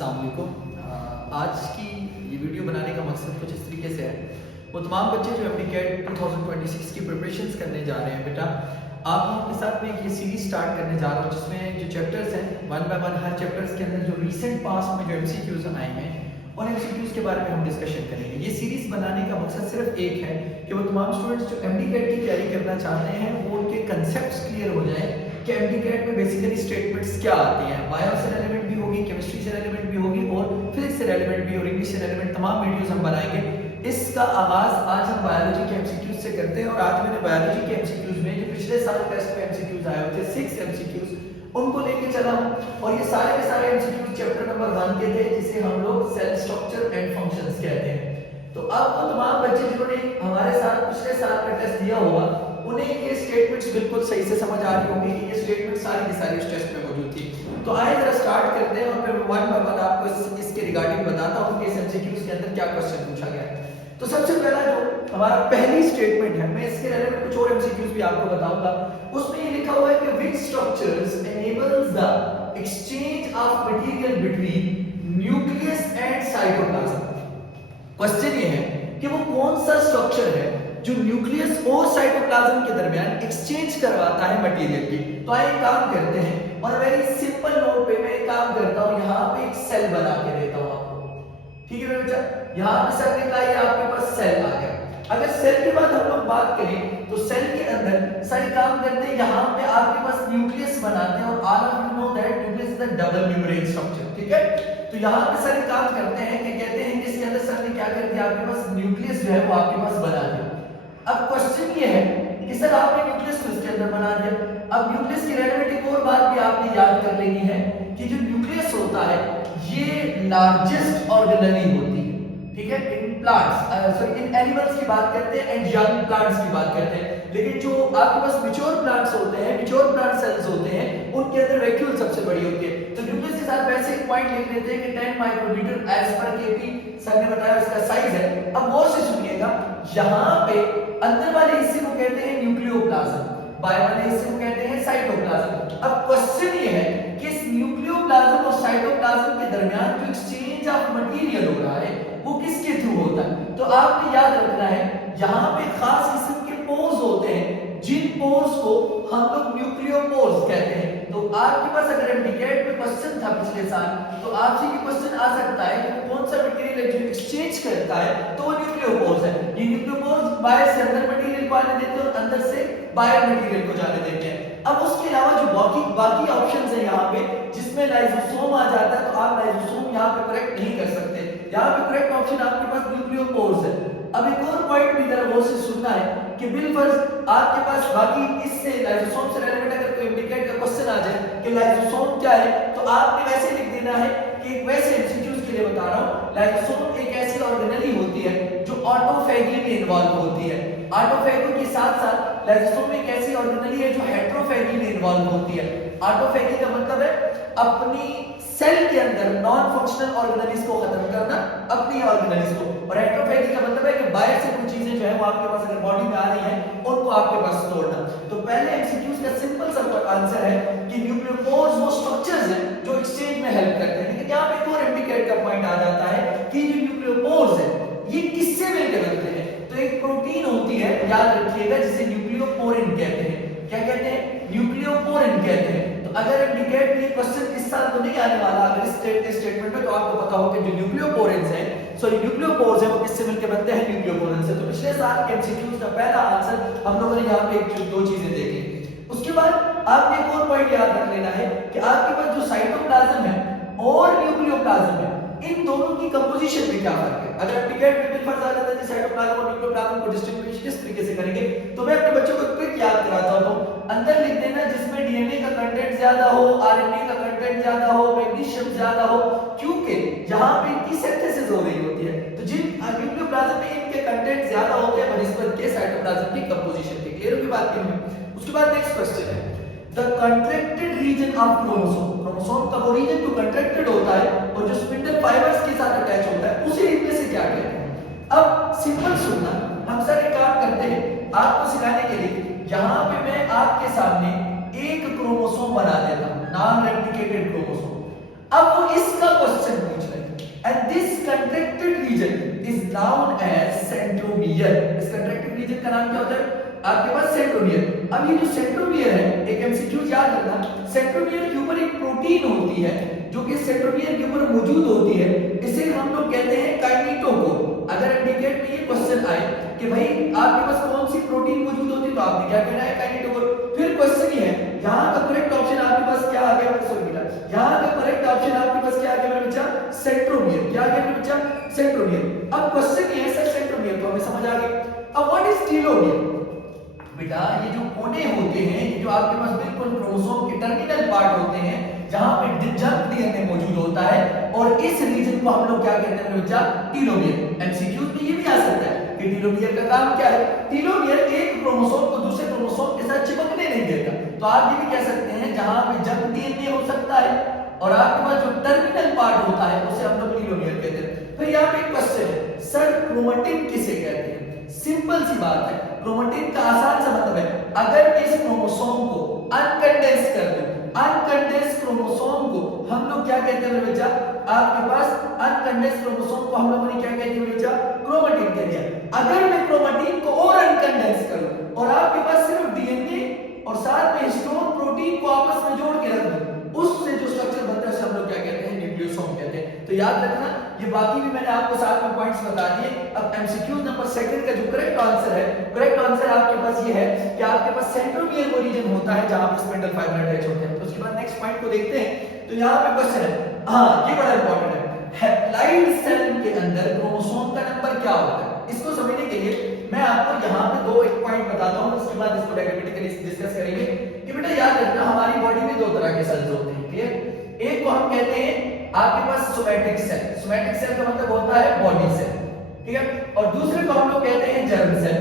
अस्सलाम वालेकुम। आज की ये वीडियो बनाने का मकसद कुछ इस तरीके से है। वो तमाम बच्चे जो MD-CAT 2026 की प्रिपरेशंस करने जा रहे हैं, बेटा आप लोगों के साथ में ये सीरीज स्टार्ट करने जा रहा हूँ जिसमें जो चैप्टर्स हैं one by one her chapters के अंदर जो रिसेंट पास्ट में जो MCQs आए हैं उन MCQs के बारे में हम डिस्कशन करेंगे। ये सीरीज बनाने का मकसद सिर्फ एक है कि वो तमाम स्टूडेंट्स जो MD-CAT की तैयारी करना चाहते हैं वो उनके कंसेप्ट क्लियर हो जाए कि MD-CAT में बेसिकली स्टेटमेंट्स क्या आती हैं। बायो से रेलेवेंट भी होगी, केमिस्ट्री से रेलेवेंट भी होगी और फिजिक्स से रेलेवेंट भी और इंग्लिश से रेलेवेंट तमाम वीडियोस हम बनाएंगे। इसका आगाज आज हम बायोलॉजी के MCQs से करते हैं और आज मैंने बायोलॉजी के MCQs में जो पिछले साल टेस्ट में MCQs आए हुए थे 6 MCQs उनको लेके चला हूं और ये सारे के सारे MCQs चैप्टर नंबर 1 के थे जिसे हम लोग सेल स्ट्रक्चर एंड फंक्शंस कहते हैं। तो अब वो तमाम बच्चे जिन्होंने हमारे साथ पिछले साल का टेस्ट दिया होगा उन्हें ये स्टेटमेंट्स बिल्कुल सही से समझ आ रही होंगी कि ये स्टेटमेंट सारी की सारी उस टेस्ट में मौजूद थी। तो आइए जरा स्टार्ट करते हैं और फिर वन बाय वन आपको इसके रिगार्डिंग बताता हूं कि इस MCQs के अंदर क्या क्वेश्चन पूछा गया है। तो सबसे पहला जो हमारा पहली स्टेटमेंट है, मैं इसके रिलेटेड कुछ और MCQs भी आपको बताऊंगा। उसमें ये लिखा हुआ है कि which structures enables the exchange of material between nucleus and cytoplasm। Question ये है कि वो कौन सा स्ट्रक्चर है जो न्यूक्लियस और साइटोप्लाज्म के दरमियान एक्सचेंज करवाता है मटेरियल की। तो आइए काम करते हैं और वेरी सिंपल नोट पे मैं काम करता हूं, यहां पे एक सेल बना के देता हूं आपको। ठीक है मेरे बच्चा, यहां पे सर ने कहा ये आपके पास सेल आ गया। अगर सेल के बाद हम लोग बात करें तो सेल के अंदर सारे काम करते हैं, यहां पे आपके पास न्यूक्लियस बनाते हैं और all of you know that nucleus is a double membrane structure. ठीक है, तो यहां पे सारे काम करते हैं कि कहते हैं कि इसके अंदर सर ने क्या कर दिया, आपके पास न्यूक्लियस जो है वो आपके पास बना दिया। अब क्वेश्चन ये है कि सर आपने न्यूक्लियस को इसके अंदर बना दिया। अब न्यूक्लियस की रेलेवेंट एक और बात भी आपने याद कर लेनी है कि जो न्यूक्लियस होता है ये लार्जेस्ट ऑर्गेनेली होती है। ठीक है, in plants sorry in animals की बात करते हैं एंड यंग प्लांट्स की बात करते हैं, लेकिन जो आपके पास मैच्योर प्लांट्स होते हैं, मैच्योर प्लांट सेल्स होते हैं, उनके अंदर वैक्यूल सबसे बड़ी होती है। तो न्यूक्लियस के साथ वैसे एक पॉइंट लिख लेते हैं कि 10 माइक्रोमीटर एज पर केपी सर ने बताया इसका साइज है। अब और से सुनिएगा, यहां पे अंदर वाले हिस्से को कहते हैं न्यूक्लियोप्लाज्म, बाहर वाले हिस्से को कहते हैं साइटोप्लाज्म। अब क्वेश्चन ये है कि इस न्यूक्लियोप्लाज्म और साइटोप्लाज्म के दरमियान जो एक्सचेंज ऑफ मटेरियल हो रहा है वो किसके थ्रू होता है। तो आपने याद रखना है यहां पे खास किस्म के पोर्स होते हैं जिन पोर्स को हम लोग न्यूक्लियोपोर्स कहते हैं। तो आपके पास अगर MD-CAT में क्वेश्चन था पिछले साल तो आपसे ये क्वेश्चन आ सकता है कि कौन सा मटेरियल जो एक्सचेंज करता है, तो वो न्यूक्लियोपोर्स है। ये न्यूक्लियोपोर्स बाहर से अंदर मटेरियल को आने देते हैं और अंदर से बाहर मटेरियल को जाने देते हैं। अब उसके अलावा जो बाकी ऑप्शंस है यहाँ पे जिसमें लाइसोसोम आ जाता है, तो आप लाइसोसोम यहाँ पे करेक्ट नहीं कर सकते। यहाँ पे करेक्ट ऑप्शन आपके पास न्यूक्लियोपोर्स है। अब एक और पॉइंट भी जरा गौर से सुनना है कि बिलफर्ज आपके पास बाकी इससे लाइसोसोम से रिलेटेड अगर कोई MD-CAT का क्वेश्चन आ जाए कि लाइसोसोम क्या है, तो आपने वैसे लिख देना है कि वैसे MCQs के लिए बता रहा हूं, लाइसोसोम एक ऐसी ऑर्गेनेली होती है जो ऑटोफैगी में इन्वॉल्व होती है। ऑटोफैगी के साथ साथ लाइसोसोम एक ऐसी ऑर्गेनेली है जो हेटेरोफैगी में इन्वॉल्व होती है। ऑटोफैगी का मतलब है अपनी सेल के अंदर नॉन फंक्शनल ऑर्गेनेलिज को खत्म करना, अपनी ऑर्गेनेलिज को, और हेटेरोफैगी का मतलब है कि बाहर से कुछ चीजें जो है वो आपके पास अगर बॉडी में आ रही हैं उनको आपके पास तोड़ना। तो पहले MCQs का सिंपल सा आंसर है कि न्यूक्लियोपोर्स वो स्ट्रक्चर्स हैं जो एक्सचेंज में हेल्प करते हैं। लेकिन यहां पे एक और MD-CAT का पॉइंट आ जाता है कि जो न्यूक्लियोपोर्स है ये किससे मिलकर बनते हैं। तो एक प्रोटीन होती है, याद रखिएगा, जिसे न्यूक्लियोपोरिन कहते हैं। क्या कहते हैं? न्यूक्लियोपोरिन कहते हैं। तो अगर MD-CAT में क्वेश्चन इस साल तो नहीं आने वाला अगर इस स्टेटमेंट में, तो आपको पता हो कि जो न्यूक्लियोपोरिन्स हैं सॉरी न्यूक्लियोपोर्स हैं वो किससे मिलकर बनते हैं, न्यूक्लियोपोरिन से। तो पिछले साल के MCQs का पहला आंसर हम लोगों ने यहाँ पे दो चीजें देखी। उसके बाद आपने एक और पॉइंट याद रख लेना है कि आपके पास जो साइटोप्लाज्म है और न्यूक्लियोप्लाज्म है इन दोनों की कंपोजिशन में क्या फर्क है। अगर MD-CAT में बिलफर्ज आ जाता है साइटोप्लाज्म और न्यूक्लियोप्लाज्म को डिस्टिंग्विश किस तरीके से करेंगे, तो मैं अपने बच्चों को ट्रिक याद कराता हूं। अंदर लिख देना जिसमें DNA का कंटेंट ज्यादा हो, RNA का कंटेंट ज्यादा हो, मैग्नीशियम ज्यादा हो, क्योंकि यहां पे इनकी सिंथेसिस हो रही होती है। तो जिन न्यूक्लियोप्लाज्म में इनके कंटेंट ज्यादा होते हैं बनिस्बत के साइटोप्लाज्म की कंपोजिशन के। क्लियर होगी बात की। उसके बाद नेक्स्ट क्वेश्चन है the contracted region of chromosome. Chromosome का वो रीजन जो कंट्रैक्टेड होता है और जो स्पिंडल फाइबर्स के साथ अटैच होता है उसे इनमें से क्या कहते हैं। अब सिंपल सुनना, हम सर एक काम करते हैं आपको सिखाने के लिए, यहां पे मैं आपके सामने एक क्रोमोसोम बना देता हूं, नॉन रेप्लिकेटेड क्रोमोसोम। अब वो इसका क्वेश्चन पूछ रहे हैं, and this contracted region is known as centromere. इस कंट्रैक्टेड रीजन का नाम क्या होता है आपके पास? सेंट्रोमियर। अब ये जो सेंट्रोमियर है, एक एमसीक्यू याद रखना, सेंट्रोमियर के ऊपर एक प्रोटीन होती है जो कि सेंट्रोमियर के ऊपर मौजूद होती है, इसे हम लोग कहते हैं काइनेटोकोर। अगर इंडिकेट में ये क्वेश्चन आए कि भाई आपके पास कौन सी प्रोटीन मौजूद होती है, तो आपने क्या कहना है? काइनेटोकोर। फिर क्वेश्चन ये है, यहाँ का करेक्ट ऑप्शन आपके पास क्या आ गया? सॉरी बेटा, यहाँ का करेक्ट ऑप्शन आपके पास क्या आ गया मेरे बच्चा? सेंट्रोमियर। क्या आ गया मेरे बच्चा? सेंट्रोमियर। अब क्वेश्चन ये है सर सेंट्रोमियर तो हमें समझ आ गया, अब व्हाट इज टीलोमियर? बेटा ये जो कोने होते हैं, जो आपके पास बिल्कुल क्रोमोसोम के टर्मिनल पार्ट होते हैं जहां पे जंप डीएनए मौजूद होता है, और इस रीजन को हम लोग क्या कहते हैं मेरे बच्चा? टीलोमियर। एमसीक्यू में ये भी आ सकता है कि टीलोमियर का काम क्या है? टीलोमियर एक क्रोमोसोम को दूसरे क्रोमोसोम के साथ चिपकने नहीं देता। तो आप ये भी कह सकते हैं जहां पे जंप डीएनए हो सकता है और आपके पास जो टर्मिनल पार्ट होता है उसे हम लोग टीलोमियर कहते हैं। फिर यहाँ पे एक क्वेश्चन है, सर क्रोमेटिन किसे कहते हैं? सिंपल सी बात है, क्रोमेटिन का आसान सा मतलब है, अगर इस क्रोमोसोम को अनकंडेंस कर दूं, अनकंडेंस क्रोमोसोम को हम लोग क्या कहते हैं बच्चा? आपके पास अनकंडेंस क्रोमोसोम को हम लोगों ने क्या कहते हैं बच्चा? क्रोमेटिन कह दिया। अगर मैं क्रोमेटिन को और अनकंडेंस करूं और आपके पास सिर्फ डीएनए और साथ में हिस्टोन प्रोटीन को आपस में जोड़ के रख दूं, उससे जो स्ट्रक्चर बनता है उसे हम लोग क्या कहते हैं? न्यूक्लियोसोम कहते हैं। तो याद रखना, ये बाकी भी मैंने आपको साथ में पॉइंट्स बता दिए। अब एमसीक्यू नंबर सेकंड का जो करेक्ट आंसर है, करेक्ट आंसर आपके पास ये है कि आपके पास सेंट्रोमियर वो रीजन होता है जहां पे स्पिंडल फाइबर अटैच होते हैं। तो उसके बाद नेक्स्ट पॉइंट को देखते हैं। तो यहां पे क्वेश्चन है, हां ये बड़ा इंपॉर्टेंट है, हैप्लॉइड सेल के अंदर क्रोमोसोम का नंबर क्या होता है? इसको समझने के लिए मैं आपको यहां पे दो एक पॉइंट बताता हूं, उसके बाद इसको डायग्रामेटिकली डिस्कस करेंगे। कि बेटा याद रखना, हमारी बॉडी में दो तरह के सेल्स होते हैं, क्लियर? एक को हम कहते हैं आपके पास सोमैटिक सेल। सोमैटिक सेल का मतलब होता है बॉडी सेल, ठीक है? और दूसरे को हम लोग कहते हैं जर्म सेल।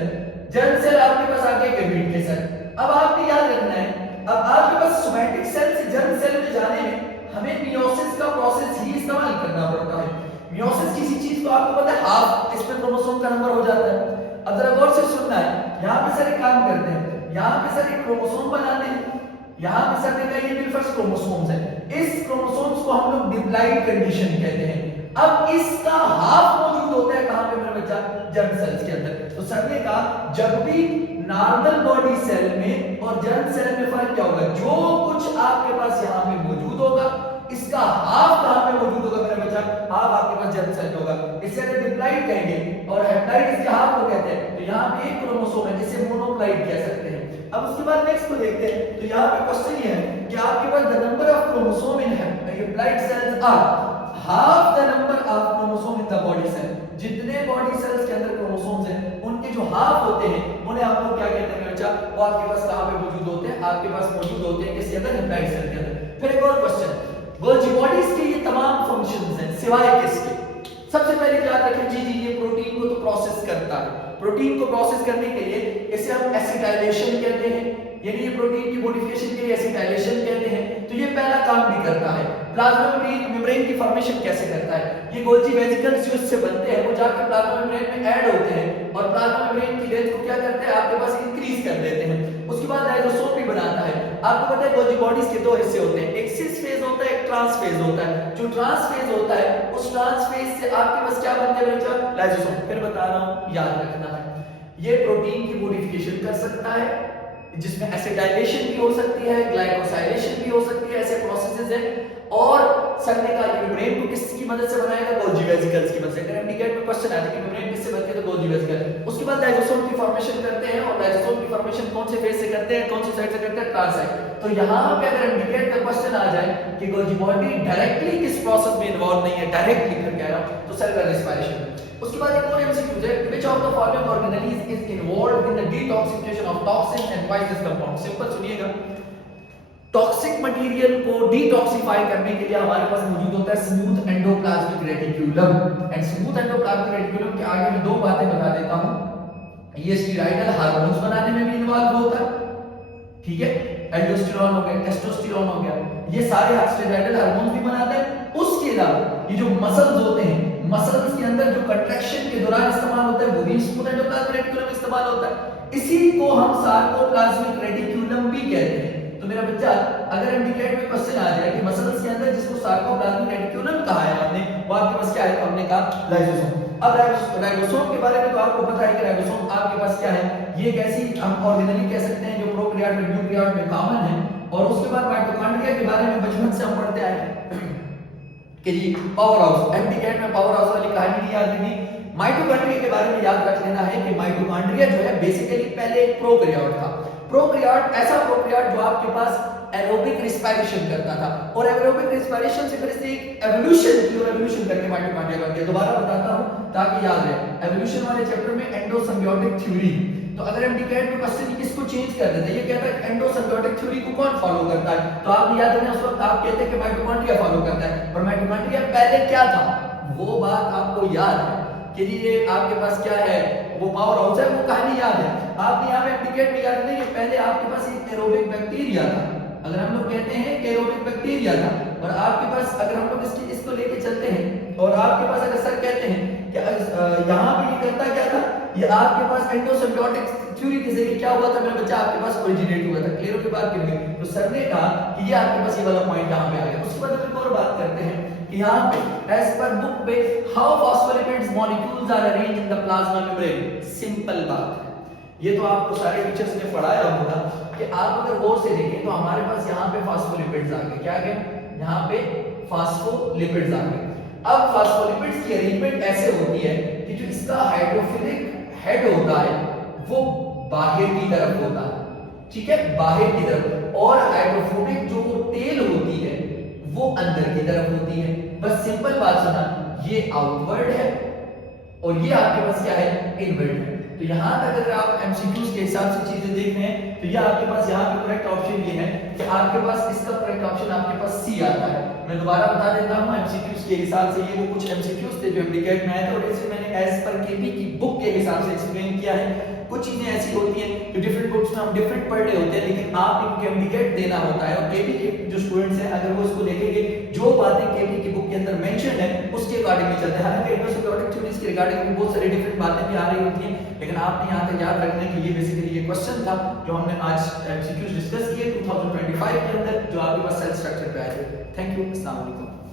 जर्म सेल आपके पास आ गए गैमेट के सेल। अब आपने याद रखना है, अब आपके पास सोमैटिक सेल से जर्म सेल में जाने में हमें मियोसिस का प्रोसेस ही इस्तेमाल करना पड़ता है। मियोसिस किसी चीज को आपको पता है हाफ इस पे क्रोमोसोम का नंबर हो जाता है। अब जरा गौर से सुनना है, यहां पे सर एक काम करते हैं, यहां पे सर एक क्रोमोसोम बनाते हैं, यहां पे सर ने ये भी फर्स्ट क्रोमोसोम्स है, इस क्रोमोसोम्स को हम लोग डिप्लॉइड कंडीशन कहते हैं। अब इसका हाफ मौजूद होता है कहां पे मेरा बच्चा? जर्म सेल्स के अंदर। तो सर ने कहा जब भी नॉर्मल बॉडी सेल में और जर्म सेल में फर्क क्या होगा? जो कुछ आपके पास यहां पे मौजूद होगा इसका हाफ कहां पे मौजूद होगा मेरा बच्चा? हाफ आपके पास जर्म सेल में होगा। इसे अगर डिप्लॉइड कहेंगे और हैप्लॉइड इसके हाफ को कहते हैं। तो यहां पे एक क्रोमोसोम है जिसे मोनोप्लॉइड कह सकते हैं। अब उसके बाद नेक्स्ट को देखते हैं। तो यहां पे क्वेश्चन ये है कि आपके पास the number of chromosome in haploid cells are half the number of chromosome in the body cell. जितने बॉडी सेल्स के अंदर क्रोमोसोम्स हैं उनके जो हाफ होते हैं उन्हें आप लोग क्या कहते हैं बच्चा? वो आपके पास कहां पे मौजूद होते हैं? आपके पास मौजूद होते हैं किसके अंदर? हैप्लॉइड सेल के अंदर। फिर एक और क्वेश्चन, गोल्जी बॉडीज के ये तमाम फंक्शंस हैं सिवाय किसके? सबसे पहले याद रखें जी ये प्रोटीन को तो प्रोसेस करता है। प्रोटीन को प्रोसेस करने के लिए इसे हम एसिटाइलेशन कहते हैं, यानी ये प्रोटीन की मॉडिफिकेशन के लिए एसिटाइलेशन कहते हैं। तो ये पहला काम भी करता है। प्लाज्मा मेम्ब्रेन की फॉर्मेशन कैसे करता है? ये गोल्जी वेसिकल्स जो इससे बनते हैं वो जाकर प्लाज्मा मेम्ब्रेन में ऐड होते हैं और प्लाज्मा मेम्ब्रेन की लेंथ को क्या करते हैं? आपके पास इंक्रीज कर देते हैं। उसके बाद लाइसोसोम भी बनाता है। आपको पता है गोल्जी बॉडीज के दो हिस्से होते हैं, एक सिस फेज होता है, एक ट्रांस फेज होता है। जो ट्रांस फेज होता है उस ट्रांस फेज से आपके पास क्या बनते हैं बच्चा? लाइसोसोम। फिर बता रहा हूं, याद रखना है ये प्रोटीन की मॉडिफिकेशन कर सकता है जिसमें एसिटाइलेशन भी हो सकती है, ग्लाइकोसाइलेशन भी हो सकती है, ऐसे प्रोसेसेस हैं। और सर ने कहा कि मेम्ब्रेन को किसकी मदद से बनाएगा? गोल्जी वेसिकल्स की मदद से। अगर एमडीकेट में क्वेश्चन आया कि मेम्ब्रेन किससे बनती है तो गोल्जी वेसिकल। उसके बाद लाइसोसोम की फॉर्मेशन करते हैं और लाइसोसोम की फॉर्मेशन कौन से फेज से करते हैं, कौन सी साइड से करते हैं? Trans side. तो यहां पे अगर एमडीकेट का क्वेश्चन आ जाए कि गोल्जी बॉडी डायरेक्टली किस प्रोसेस में इन्वॉल्व नहीं है, डायरेक्टली कर कह रहा हूं, तो सेलुलर रेस्पिरेशन। उसके बाद एक और एमसीक्यू है, which of the following organelles is involved in the detoxification of toxin and why this compound? Simple सुनिएगा, टॉक्सिक मटेरियल को डिटॉक्सिफाई करने के लिए हमारे पास मौजूद होता है smooth endoplasmic reticulum. And smooth endoplasmic reticulum के आगे मैं दो बातें बता देता हूं, ये स्टेरॉइडल हार्मोन्स बनाने में भी इन्वॉल्व होता है, ठीक है? एल्डोस्टेरोन हो गया, टेस्टोस्टेरोन हो गया, ये सारे स्टेरॉइडल हार्मोन्स भी बनाते हैं। उसके अलावा ये जो मसल्स होते हैं, मसल्स के अंदर जो कंट्रैक्शन के दौरान इस्तेमाल होता है वो भी स्मूथ एंडोप्लाज्मिक रेटिक्यूलम इस्तेमाल होता है। इसी को हम सार्कोप्लाज्मिक रेटिक्यूलम भी कहते हैं। तो मेरा बच्चा अगर इंडिकेट में क्वेश्चन आ जाए कि मसल्स के अंदर जिसको सार्कोप्लाज्मिक रेटिक्यूलम कहा है आपने, वो आपके पास क्या है, तो हमने कहा लाइसोसोम। अब राइबोसोम के बारे में तो आपको पता है कि राइबोसोम आपके पास क्या है, ये एक ऐसी हम ऑर्गेनेली कह सकते हैं जो प्रोकैरियोट में यूकैरियोट में कॉमन है। और उसके बाद माइटोकॉन्ड्रिया के बारे में बचपन से हम पढ़ते आए हैं कि जी पावर हाउस, एम्प्टी कैट में पावर हाउस वाली कहानी नहीं याद रखनी। माइटोकॉन्ड्रिया के बारे में याद रख लेना है कि माइटोकॉन्ड्रिया जो है बेसिकली पहले एक प्रोकैरियोट था। प्रोकैरियोट ऐसा प्रोकैरियोट जो आपके पास एरोबिक रिस्पायरेशन करता था, और एरोबिक रिस्पायरेशन से फिर से एक एवोल्यूशन की, और एवोल्यूशन करके माइटोकॉन्ड्रिया बन गया। दोबारा बताता हूं ताकि याद रहे, एवोल्यूशन वाले चैप्टर में एंडोसिम्बियोटिक थ्योरी, तो अगर हम डिकेड में क्वेश्चन इसको चेंज कर देते, ये कहता है कि एंडोसिम्बियोटिक थ्योरी को कौन फॉलो करता है, तो आप याद रखना उस वक्त आप कहते हैं कि माइटोकॉन्ड्रिया फॉलो करता है, पर माइटोकॉन्ड्रिया पहले क्या था वो बात आपको याद है कि ये आपके पास क्या है, वो पावर हाउस है, वो कहानी याद है आपने यहाँ पे डिकेड में याद रखना कि पहले आपके पास एक एरोबिक बैक्टीरिया था। अगर हम लोग कहते हैं कि एरोबिक बैक्टीरिया था, और आपके पास अगर हम लोग इसको लेके चलते हैं, और आपके पास अगर सर कहते हैं कि यहाँ पे ये करता क्या था, ये आपके पास एंडोसिम्बियोटिक थ्योरी के जरिए क्या हुआ था मेरा बच्चा, आपके पास ओरिजिनेट हुआ था। क्लियर के बाद क्लियर, तो सर ने कहा कि ये आपके पास ये वाला पॉइंट यहाँ पे आ गया। उसके बाद हम एक और बात करते हैं कि यहाँ पे एज पर बुक पे how phospholipids molecules are arranged in the plasma membrane, simple बात है, ये तो आपको सारे टीचर्स ने पढ़ाया होगा कि आप अगर गौर से देखें तो हमारे पास यहाँ पे फॉस्फोलिपिड्स आ गए, क्या आ गए, यहाँ पे फॉस्फोलिपिड्स आ गए। अब फॉस्फोलिपिड्स की अरेंजमेंट ऐसे होती है कि जो इसका हाइड्रोफिलिक हेड होता है वो बाहर की तरफ होता है, ठीक है, बाहर की तरफ, और हाइड्रोफोबिक जो टेल होती है वो अंदर की तरफ होती है। बस सिंपल बात सुना, ये आउटवर्ड है और ये आपके पास क्या है, इनवर्ड है। तो यहां तक अगर आप एमसीक्यूज के हिसाब से चीजें देख रहे हैं तो ये आपके पास यहाँ पे करेक्ट ऑप्शन ये है कि आपके पास इसका करेक्ट ऑप्शन आपके पास सी आता है। मैं दोबारा बता देता हूँ एमसीक्यूज के हिसाब से, ये वो कुछ एमसीक्यूज थे जो एमडीकेट में आए थे, और इसे मैंने एज पर केपी की बुक के हिसाब से एक्सप्लेन किया है। कुछ चीजें ऐसी होती हैं जो डिफरेंट बुक्स में हम डिफरेंट पढ़ रहे होते हैं, लेकिन आप एमडीकेट देना होता है, और केपी के जो स्टूडेंट्स हैं अगर वो इसको देखेंगे जो बातें केपी की बुक के अंदर मेंशन है उसके अकॉर्डिंग चलते हैं। हालांकि एंडोसिम्बियोटिक थ्योरीज के रिगार्डिंग बहुत सारी डिफरेंट बातें भी आ रही होती हैं, लेकिन आपने यहाँ तक याद रखना है कि ये बेसिकली ये क्वेश्चन था जो हमने आज एमसीक्यूज डिस्कस किए 2025 के अंदर जो आपके पास सेल स्ट्रक्चर पे आए थे। थैंक यू, अस्सलाम वालेकुम।